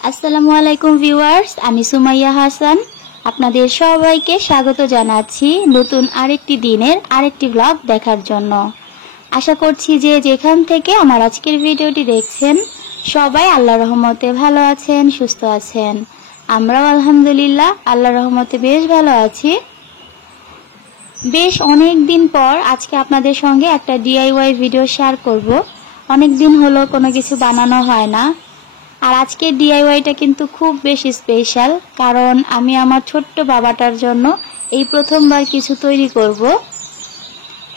আসসালামু আলাইকুম ভিউয়ার্স, আমি সুমাইয়া হাসান। আপনাদের সবাইকে স্বাগত জানাচ্ছি নতুন আরেকটি দিনের আরেকটি ব্লগ দেখার জন্য। আশা করছি যে যেখান থেকে আমার আজকের ভিডিওটি দেখছেন সবাই আল্লাহর রহমতে ভালো আছেন, সুস্থ আছেন। আমরাও আলহামদুলিল্লাহ আল্লাহর রহমতে বেশ ভালো আছি। বেশ অনেক দিন পর আজকে আপনাদের সঙ্গে একটা DIY ভিডিও শেয়ার করব। অনেক দিন হলো কোনো কিছু বানানো হয় না। আর আজকের DIYটা কিন্তু খুব বেশি স্পেশাল, কারণ আমি আমার ছোট্ট বাবাটার জন্য এই প্রথমবার কিছু তৈরি করব।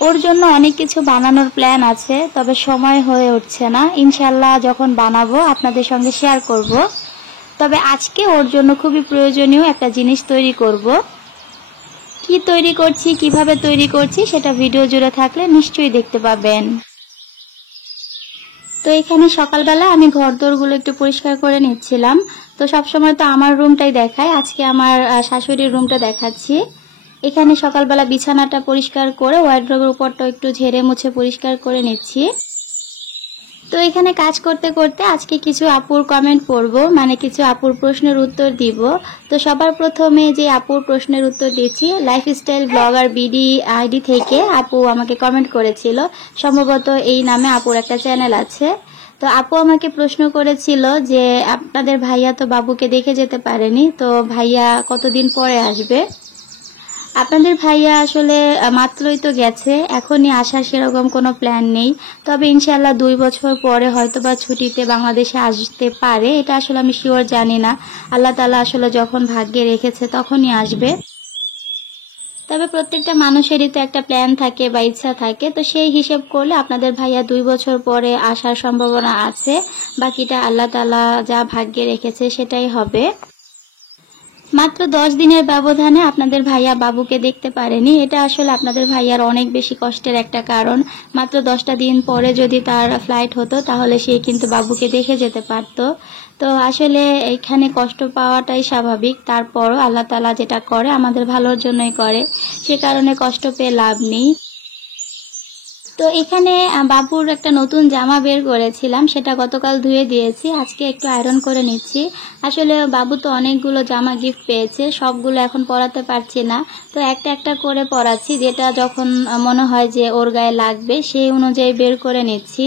ওর জন্য অনেক কিছু বানানোর প্ল্যান আছে, তবে সময় হয়ে উঠছে না। ইনশাল্লাহ যখন বানাবো আপনাদের সঙ্গে শেয়ার করব। তবে আজকে ওর জন্য খুবই প্রয়োজনীয় একটা জিনিস তৈরি করব। কি তৈরি করছি, কিভাবে তৈরি করছি সেটা ভিডিও জুড়ে থাকলে নিশ্চয়ই দেখতে পাবেন। তো এখানে সকালবেলা আমি ঘরদোরগুলো একটু পরিষ্কার করে নিচ্ছিলাম। তো সবসময় তো আমার রুমটাই দেখাই, আজকে আমার শাশুড়ির রুমটা দেখাচ্ছি। এখানে সকালবেলা বিছানাটা পরিষ্কার করে ওয়ার্ড্রোবের উপরটা একটু ঝেড়ে মুছে পরিষ্কার করে নিচ্ছি। তো এখানে কাজ করতে করতে আজকে কিছু আপুর কমেন্ট পড়বো, মানে কিছু আপুর প্রশ্নের উত্তর দিব। তো সবার প্রথমে যে আপুর প্রশ্নের উত্তর দিচ্ছি, লাইফস্টাইল ব্লগার বিডি আইডি থেকে আপু আমাকে কমেন্ট করেছিল। সম্ভবত এই নামে আপুর একটা চ্যানেল আছে। তো আপু আমাকে প্রশ্ন করেছিল যে আপনাদের ভাইয়া তো বাবুকে দেখে যেতে পারেনি, তো ভাইয়া কতদিন পরে আসবে। আপনাদের ভাইয়া আসলে মাত্রই তো গেছে, এখনই আসার সেরকম কোনো প্ল্যান নেই। তবে ইনশাল্লাহ 2 বছর পরে হয়তোবা ছুটিতে বাংলাদেশে আসতে পারে, এটা আসলে আমি শিওর জানি না। আল্লাহ তাআলা আসলে যখন ভাগ্যে রেখেছে তখনই আসবে। তবে প্রত্যেকটা মানুষেরই তো একটা প্ল্যান থাকে বা ইচ্ছা থাকে, তো সেই হিসেব করলে আপনাদের ভাইয়া 2 বছর পরে আসার সম্ভাবনা আছে। বাকিটা আল্লাহ তাআলা যা ভাগ্যে রেখেছে সেটাই হবে। মাত্র 10 দিনের ব্যবধানে আপনাদের ভাইয়া বাবুকে দেখতে পারেনি, এটা আসলে আপনাদের ভাইয়ার অনেক বেশি কষ্টের একটা কারণ। মাত্র 10টা দিন পরে যদি তার ফ্লাইট হতো তাহলে সে কিন্তু বাবুকে দেখে যেতে পারত। তো আসলে এখানে কষ্ট পাওয়াটাই স্বাভাবিক, তারপরও আল্লাহ তাআলা যেটা করে আমাদের ভালোর জন্যই করে, সে কারণে কষ্ট পেয়ে লাভ নেই। তো এখানে বাবুর একটা নতুন জামা বের করেছিলাম, সেটা গতকাল ধুয়ে দিয়েছি, আজকে একটু আয়রন করে নিচ্ছি। আসলে বাবু তো অনেকগুলো জামা গিফট পেয়েছে, সবগুলো এখন পরাতে পারছি না। তো একটা একটা করে পরাচ্ছি, যেটা যখন মনে হয় যে ওর গায়ে লাগবে সেই অনুযায়ী বের করে নিচ্ছি।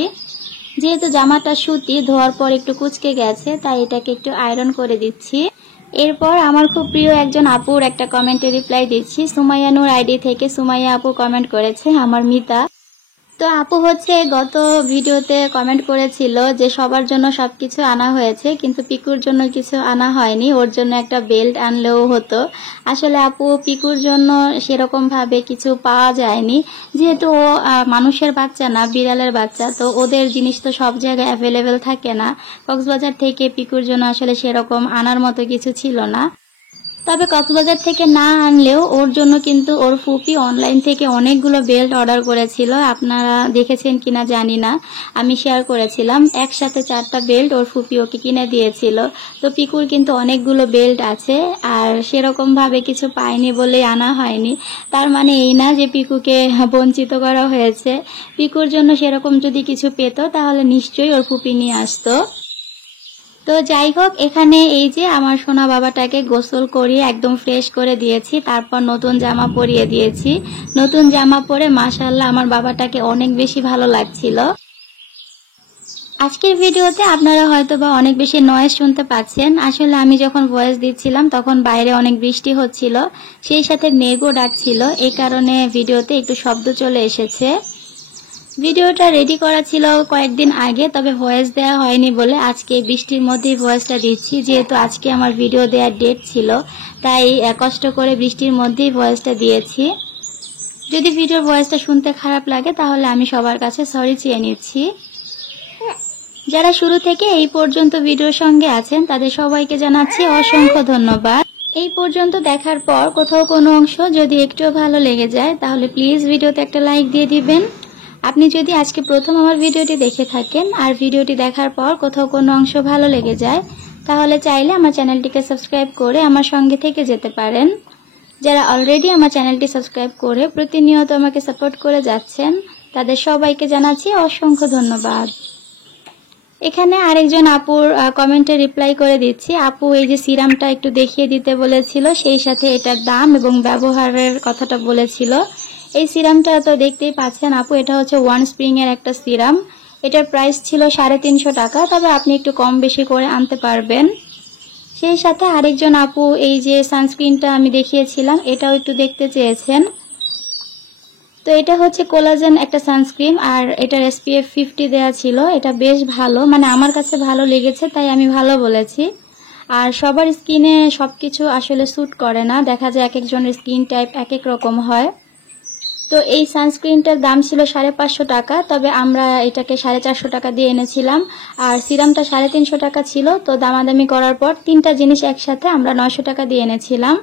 যেহেতু জামাটা সুতি, ধোয়ার পর একটু কুঁচকে গেছে, তাই এটাকে একটু আয়রন করে দিচ্ছি। এরপর আমার খুব প্রিয় একজন আপুর একটা কমেন্টে রিপ্লাই দিচ্ছি। সুমাইয়া নূর আইডি থেকে সুমাইয়া আপু কমেন্ট করেছে, আমার মিতা। তো আপু হচ্ছে গত ভিডিওতে কমেন্ট করেছিল যে সবার জন্য সবকিছু আনা হয়েছে, কিন্তু পিকুর জন্য কিছু আনা হয়নি, ওর জন্য একটা বেল্ট আনলেও হতো। আসলে আপু পিকুর জন্য সেরকম ভাবে কিছু পাওয়া যায়নি, যেহেতু ও মানুষের বাচ্চা না, বিড়ালের বাচ্চা, তো ওদের জিনিস তো সব জায়গায় অ্যাভেলেবেল থাকে না। কক্সবাজার থেকে পিকুর জন্য আসলে সেরকম আনার মতো কিছু ছিল না। তবে কক্সবাজার থেকে না আনলেও ওর জন্য কিন্তু ওর ফুপি অনলাইন থেকে অনেকগুলো বেল্ট অর্ডার করেছিল, আপনারা দেখেছেন কিনা জানি না, আমি শেয়ার করেছিলাম। একসাথে 4টা বেল্ট ওর ফুপি ওকে কিনে দিয়েছিল। তো পিকুর কিন্তু অনেকগুলো বেল্ট আছে, আর সেরকম ভাবে কিছু পায়নি বলেই আনা হয়নি। তার মানে এই না যে পিকুকে বঞ্চিত করা হয়েছে। পিকুর জন্য সেরকম যদি কিছু পেত তাহলে নিশ্চয়ই ওর ফুপি নিয়ে আসতো। তো যাই হোক, এখানে এই যে আমার সোনা বাবাটাকে গোসল করিয়ে একদম ফ্রেশ করে দিয়েছি, তারপর নতুন জামা পরিয়ে দিয়েছি। নতুন জামা পরে মাশাআল্লাহ আমার বাবাটাকে অনেক বেশি ভালো লাগছিল। আজকের ভিডিওতে আপনারা হয়তোবা অনেক বেশি নয়েজ শুনতে পাচ্ছেন। আসলে আমি যখন ভয়েস দিচ্ছিলাম তখন বাইরে অনেক বৃষ্টি হচ্ছিল, সেই সাথে মেঘও ডাকছিল, এই কারণে ভিডিওতে একটু শব্দ চলে এসেছে। ভিডিওটা রেডি করা ছিল কয়েকদিন আগে, তবে ভয়েস দেওয়া হয়নি বলে আজকে বৃষ্টির মধ্যেই ভয়েসটা দিচ্ছি। যেহেতু আজকে আমার ভিডিও দেওয়ার ডেট ছিল, তাই কষ্ট করে বৃষ্টির মধ্যেই ভয়েসটা দিয়েছি। যদি ভিডিওর ভয়েসটা শুনতে খারাপ লাগে তাহলে আমি সবার কাছে সরি চেয়ে নিচ্ছি। যারা শুরু থেকে এই পর্যন্ত ভিডিওর সঙ্গে আছেন তাদের সবাইকে জানাচ্ছি অসংখ্য ধন্যবাদ। এই পর্যন্ত দেখার পর কোথাও কোনো অংশ যদি একটুও ভালো লেগে যায় তাহলে প্লিজ ভিডিওতে একটা লাইক দিয়ে দিবেন। আপনি যদি আজকে প্রথম আমার ভিডিওটি দেখে থাকেন আর ভিডিওটি দেখার পর কোথাও কোনো অংশ ভালো লেগে যায় তাহলে চাইলে আমার চ্যানেলটিকে সাবস্ক্রাইব করে আমার সঙ্গে থেকে যেতে পারেন। যারা অলরেডি আমার চ্যানেলটি সাবস্ক্রাইব করে প্রতিনিয়ত আমাকে সাপোর্ট করে যাচ্ছেন তাদের সবাইকে জানাচ্ছি অসংখ্য ধন্যবাদ। এখানে আরেকজন আপুর কমেন্টে রিপ্লাই করে দিচ্ছি। আপু এই যে সিরামটা একটু দেখিয়ে দিতে বলেছিল, সেই সাথে এটার দাম এবং ব্যবহারের কথাটা বলেছিল। এই সিরামটা তো দেখতেই পাচ্ছেন আপু, এটা হচ্ছে ওয়ান স্প্রিং এর একটা সিরাম। এটার প্রাইস ছিল 350 টাকা, তবে আপনি একটু কম বেশি করে আনতে পারবেন। সেই সাথে আরেকজন আপু এই যে সানস্ক্রিনটা আমি দেখিয়েছিলাম, এটাও একটু দেখতে চেয়েছেন। তো এটা হচ্ছে কোলাজেন একটা সানস্ক্রিন, আর এটার SPF 50 দেয়া ছিল। এটা বেশ ভালো, মানে আমার কাছে ভালো লেগেছে, তাই আমি ভালো বলেছি। আর সবার স্কিনে সবকিছু আসলে স্যুট করে না, দেখা যায় এক একজনের স্কিন টাইপ এক এক রকম হয়। তো এই সানস্ক্রিনটার দাম ছিল 550 টাকা, তবে আমরা এটাকে 450 টাকা দিয়ে এনেছিলাম। আর সিরামটা 350 টাকা ছিল, তো দামাদামি করার পর তিনটা জিনিস একসাথে আমরা 900 টাকা দিয়ে এনেছিলাম।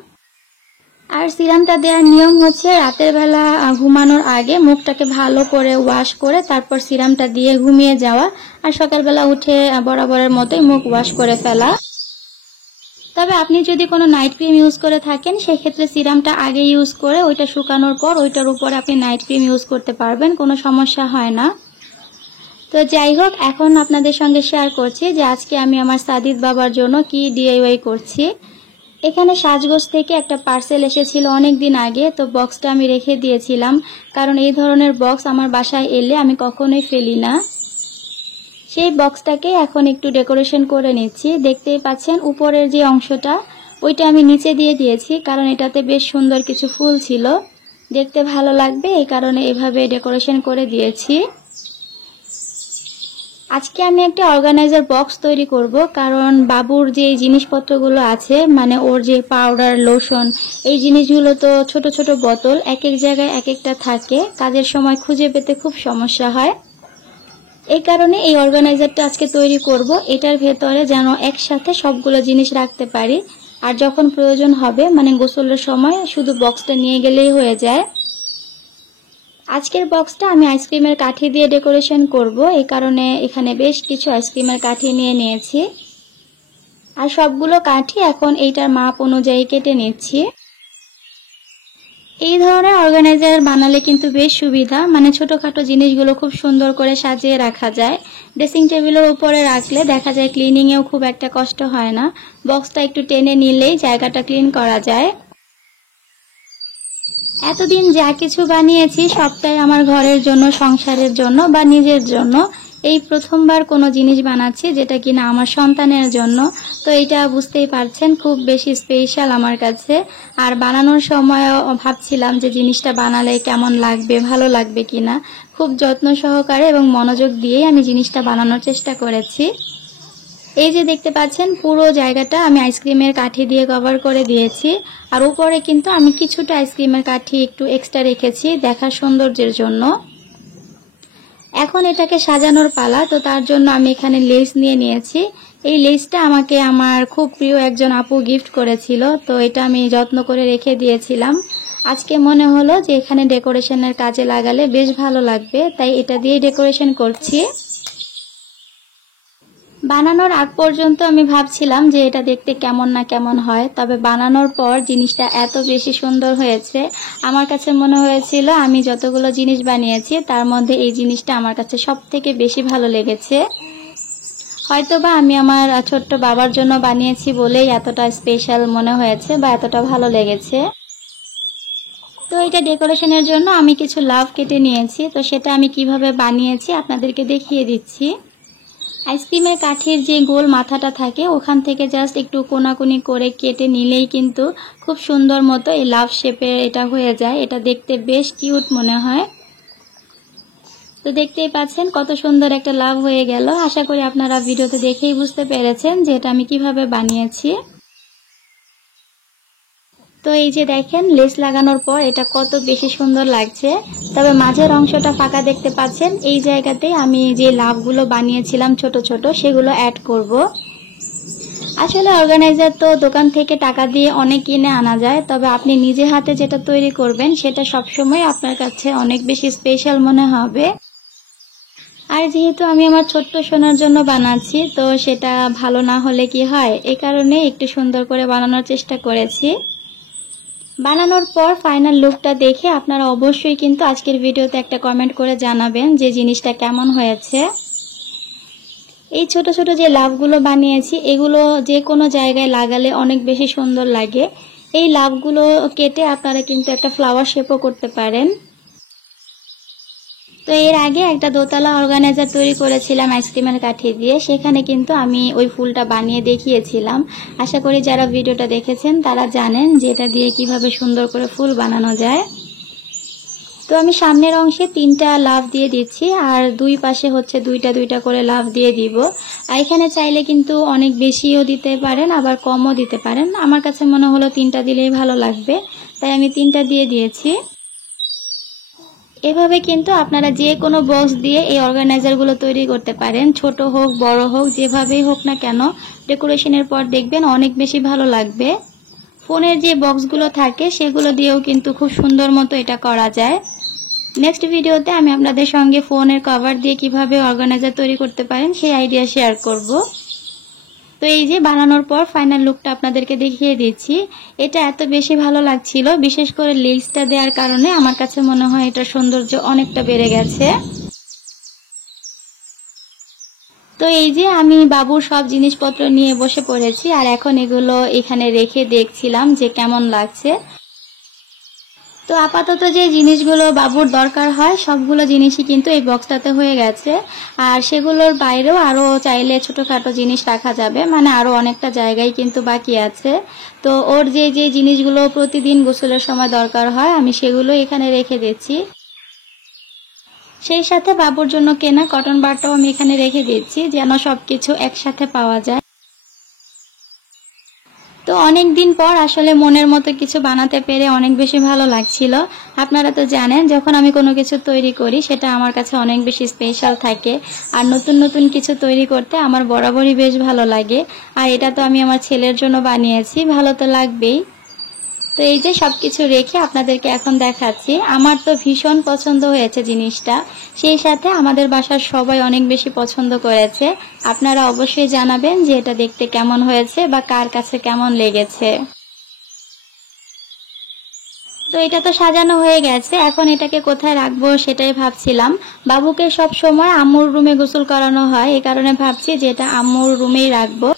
আর সিরামটা দেওয়ার নিয়ম হচ্ছে রাতের বেলা ঘুমানোর আগে মুখটাকে ভালো করে ওয়াশ করে তারপর সিরামটা দিয়ে ঘুমিয়ে যাওয়া, আর সকালবেলা উঠে বরাবরের মতোই মুখ ওয়াশ করে ফেলা। তবে আপনি যদি কোনো নাইট ক্রিম ইউজ করে থাকেন, সেক্ষেত্রে সিরামটা আগে ইউজ করে ওইটা শুকানোর পর ওইটার উপরে আপনি নাইট ক্রিম ইউজ করতে পারবেন, কোনো সমস্যা হয় না। তো যাই হোক, এখন আপনাদের সঙ্গে শেয়ার করছি যে আজকে আমি আমার সাদিদ বাবার জন্য কি DIY করছি। এখানে সাজগোজ থেকে একটা পার্সেল এসেছিল অনেক দিন আগে, তো বক্সটা আমি রেখে দিয়েছিলাম, কারণ এই ধরনের বক্স আমার বাসায় এলে আমি কখনোই ফেলি না। সেই বক্সটাকে এখন একটু ডেকোরেশন করে নিচ্ছি। দেখতেই পাচ্ছেন উপরের যে অংশটা ওইটা আমি নিচে দিয়ে দিয়েছি, কারণ এটাতে বেশ সুন্দর কিছু ফুল ছিল, দেখতে ভালো লাগবে এই কারণে এভাবে ডেকোরেশন করে দিয়েছি। আজকে আমি একটা অর্গানাইজার বক্স তৈরি করব, কারণ বাবুর যে জিনিসপত্রগুলো আছে, মানে ওর যে পাউডার, লোশন, এই জিনিসগুলো তো ছোট ছোট বোতল, এক এক জায়গায় এক একটা থাকে, কাজের সময় খুঁজে পেতে খুব সমস্যা হয়। এই কারণে এই অর্গানাইজারটা আজকে তৈরি করব। এটার ভেতরে যেন একসাথে সবগুলো জিনিস রাখতে পারি, আর যখন প্রয়োজন হবে মানে গোসলের সময় শুধু বক্সটা নিয়ে গেলেই হয়ে যায়। আজকের বক্সটা আমি আইসক্রিমের কাঠি দিয়ে ডেকোরেশন করব, এই কারণে এখানে বেশ কিছু আইসক্রিমের কাঠি নিয়ে নিয়েছি, আর সবগুলো কাঠি এখন এইটার মাপ অনুযায়ী কেটে নিচ্ছি। এই ধরনের অর্গানাইজার বানালে কিন্তু বেশ সুবিধা, মানে ছোটখাটো জিনিসগুলো খুব সুন্দর করে সাজিয়ে রাখা যায়। ড্রেসিং টেবিলের উপরে রাখলে দেখা যায় ক্লিনিংয়েও খুব একটা কষ্ট হয় না, বক্সটা একটু টেনে নিলেই জায়গাটা ক্লিন করা যায়। এতদিন যা কিছু বানিয়েছি সবটাই আমার ঘরের জন্য, সংসারের জন্য বা নিজের জন্য। এই প্রথমবার কোনো জিনিস বানাচ্ছি যেটা কিনা আমার সন্তানের জন্য, তো এটা বুঝতেই পারছেন খুব বেশি স্পেশাল আমার কাছে। আর বানানোর সময় ভাবছিলাম যে জিনিসটা বানালে কেমন লাগবে, ভালো লাগবে কিনা। খুব যত্ন সহকারে এবং মনোযোগ দিয়েই আমি জিনিসটা বানানোর চেষ্টা করেছি। এই যে দেখতে পাচ্ছেন পুরো জায়গাটা আমি আইসক্রিমের কাঠি দিয়ে কভার করে দিয়েছি, আর উপরে কিন্তু আমি কিছুটা আইসক্রিমের কাঠি একটু এক্সট্রা রেখেছি দেখার সৌন্দর্যের জন্য। এখন এটাকে সাজানোর পালা, তো তার জন্য আমি এখানে লেস নিয়ে নিয়েছি। এই লেসটা আমাকে আমার খুব প্রিয় একজন আপু গিফট করেছিল, তো এটা আমি যত্ন করে রেখে দিয়েছিলাম। আজকে মনে হলো যে এখানে ডেকোরেশনের কাজে লাগালে বেশ ভালো লাগবে, তাই এটা দিয়ে ডেকোরেশন করছি। বানানোর আগ পর্যন্ত আমি ভাবছিলাম যে এটা দেখতে কেমন না কেমন হয়, তবে বানানোর পর জিনিসটা এত বেশি সুন্দর হয়েছে, আমার কাছে মনে হয়েছিল আমি যতগুলো জিনিস বানিয়েছি তার মধ্যে এই জিনিসটা আমার কাছে সব থেকে বেশি ভালো লেগেছে। হয়তোবা আমি আমার ছোট্ট বাবার জন্য বানিয়েছি বলেই এতটা স্পেশাল মনে হয়েছে বা এতটা ভালো লেগেছে। তো এটা ডেকোরেশনের জন্য আমি কিছু লাভ কেটে নিয়েছি, তো সেটা আমি কিভাবে বানিয়েছি আপনাদেরকে দেখিয়ে দিচ্ছি। আইসক্রিমের কাঠির যে গোল মাথাটা থাকে ওখান থেকে জাস্ট একটু কোনাকুনি করে কেটে নিলেই কিন্তু খুব সুন্দর মতো এই লাভ শেপের এটা হয়ে যায়। এটা দেখতে বেশ কিউট মনে হয়। তো দেখতেই পাচ্ছেন কত সুন্দর একটা লাভ হয়ে গেল। আশা করি আপনারা ভিডিওতে দেখেই বুঝতে পেরেছেন যে এটা আমি কিভাবে বানিয়েছি। তো এই যে দেখেন লেস লাগানোর পর এটা কত বেশি সুন্দর লাগছে। তবে মাঝের অংশটা ফাঁকা দেখতে পাচ্ছেন, এই জায়গাতে আমি যে লাভগুলো বানিয়েছিলাম ছোট ছোট সেগুলো অ্যাড করব। আসলে অর্গানাইজার তো দোকান থেকে টাকা দিয়ে অনেক কিনে আনা যায়, তবে আপনি নিজে হাতে যেটা তৈরি করবেন সেটা সবসময় আপনার কাছে অনেক বেশি স্পেশাল মনে হবে। আর যেহেতু আমি আমার ছোট্ট সোনার জন্য বানাচ্ছি, তো সেটা ভালো না হলে কি হয়, এই কারণে একটু সুন্দর করে বানানোর চেষ্টা করেছি। বানানোর পর ফাইনাল লুকটা দেখে আপনারা অবশ্যই কিন্তু আজকের ভিডিওতে একটা কমেন্ট করে জানাবেন যে জিনিসটা কেমন হয়েছে। এই ছোট ছোট যে লাভগুলো বানিয়েছি এগুলো যে কোনো জায়গায় লাগালে অনেক বেশি সুন্দর লাগে। এই লাভগুলো কেটে আপনারা কিন্তু একটা ফ্লাওয়ার শেপও করতে পারেন। তো এর আগে একটা দোতলা অর্গানাইজার তৈরি করেছিলাম আইসক্রিমের কাঠি দিয়ে, সেখানে কিন্তু আমি ওই ফুলটা বানিয়ে দেখিয়েছিলাম। আশা করি যারা ভিডিওটা দেখেছেন তারা জানেন যে এটা দিয়ে কিভাবে সুন্দর করে ফুল বানানো যায়। তো আমি সামনের অংশে 3টা লাভ দিয়ে দিচ্ছি আর দুই পাশে হচ্ছে 2টা করে লাভ দিয়ে দিব। আর এখানে চাইলে কিন্তু অনেক বেশিও দিতে পারেন আবার কমও দিতে পারেন। আমার কাছে মনে হলো 3টা দিলেই ভালো লাগবে, তাই আমি 3টা দিয়ে দিয়েছি। এভাবে কিন্তু আপনারা যে কোনো বক্স দিয়ে এই অর্গানাইজারগুলো তৈরি করতে পারেন, ছোট হোক বড় হোক যেভাবেই হোক না কেন। ডেকোরেশনের পর দেখবেন অনেক বেশি ভালো লাগবে। ফোনের যে বক্সগুলো থাকে সেগুলো দিয়েও কিন্তু খুব সুন্দর মতো এটা করা যায়। নেক্সট ভিডিওতে আমি আপনাদের সঙ্গে ফোনের কভার দিয়ে কিভাবে অর্গানাইজার তৈরি করতে পারেন সেই আইডিয়া শেয়ার করব। তো এই যে বানানোর পর ফাইনাল লুকটা আপনাদেরকে দেখিয়ে দিচ্ছি। এটা এত বেশি ভালো লাগছিল, বিশেষ করে লেসটা দেওয়ার কারণে আমার কাছে মনে হয় এটা সৌন্দর্য অনেকটা বেড়ে গেছে। তো এই যে আমি বাবুর সব জিনিসপত্র নিয়ে বসে পড়েছি আর এখন এগুলো এখানে রেখে দেখছিলাম যে কেমন লাগছে। তো আপাতত যে জিনিসগুলো বাবুর দরকার হয় সবগুলো জিনিসই কিন্তু এই বক্সটাতে হয়ে গেছে। আর সেগুলোর বাইরেও আরো চাইলে ছোটখাটো জিনিস রাখা যাবে, মানে আরো অনেকটা জায়গায় কিন্তু বাকি আছে। তো ওর যে যে জিনিসগুলো প্রতিদিন গোসলের সময় দরকার হয় আমি সেগুলো এখানে রেখে দিচ্ছি। সেই সাথে বাবুর জন্য কেনা কটন বারটাও আমি এখানে রেখে দিচ্ছি যেন সবকিছু একসাথে পাওয়া যায়। তো অনেক দিন পর আসলে মনের মতো কিছু বানাতে পেরে অনেক বেশি ভালো লাগছিল। আপনারা তো জানেন যখন আমি কোনো কিছু তৈরি করি সেটা আমার কাছে অনেক বেশি স্পেশাল থাকে। আর নতুন নতুন কিছু তৈরি করতে আমার বরাবরই বেশ ভালো লাগে। আর এটা তো আমি আমার ছেলের জন্য বানিয়েছি, ভালো তো লাগবেই। তো এই যে সবকিছু রেখে আপনাদেরকে এখন দেখাচ্ছি। আমার তো ভীষণ পছন্দ হয়েছে জিনিসটা, সেই সাথে আমাদের বাসার সবাই অনেক বেশি পছন্দ করেছে। আপনারা অবশ্যই জানাবেন যে এটা দেখতে কেমন হয়েছে বা কার কাছে কেমন লেগেছে। তো এটা তো সাজানো হয়ে গেছে, এখন এটাকে কোথায় রাখবো সেটাই ভাবছিলাম। বাবুকে সব সময় আম্মুর রুমে গোসল করানো হয়, এই কারণে ভাবছি যে এটা আম্মুর রুমেই রাখবো।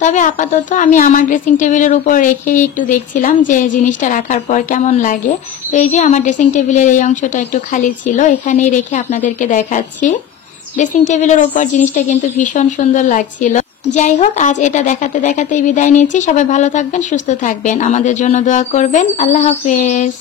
তবে আপাতত আমি আমার ড্রেসিং টেবিলের উপর রেখেই একটু দেখছিলাম যে জিনিসটা রাখার পর কেমন লাগে। তো এই যে আমার ড্রেসিং টেবিলের এই অংশটা একটু খালি ছিল, এখানেই রেখে আপনাদেরকে দেখাচ্ছি। ড্রেসিং টেবিলের উপর জিনিসটা কিন্তু ভীষণ সুন্দর লাগছিল। যাই হোক, আজ এটা দেখাতে দেখাতেই বিদায় নিচ্ছি। সবাই ভালো থাকবেন, সুস্থ থাকবেন, আমাদের জন্য দোয়া করবেন। আল্লাহ হাফেজ।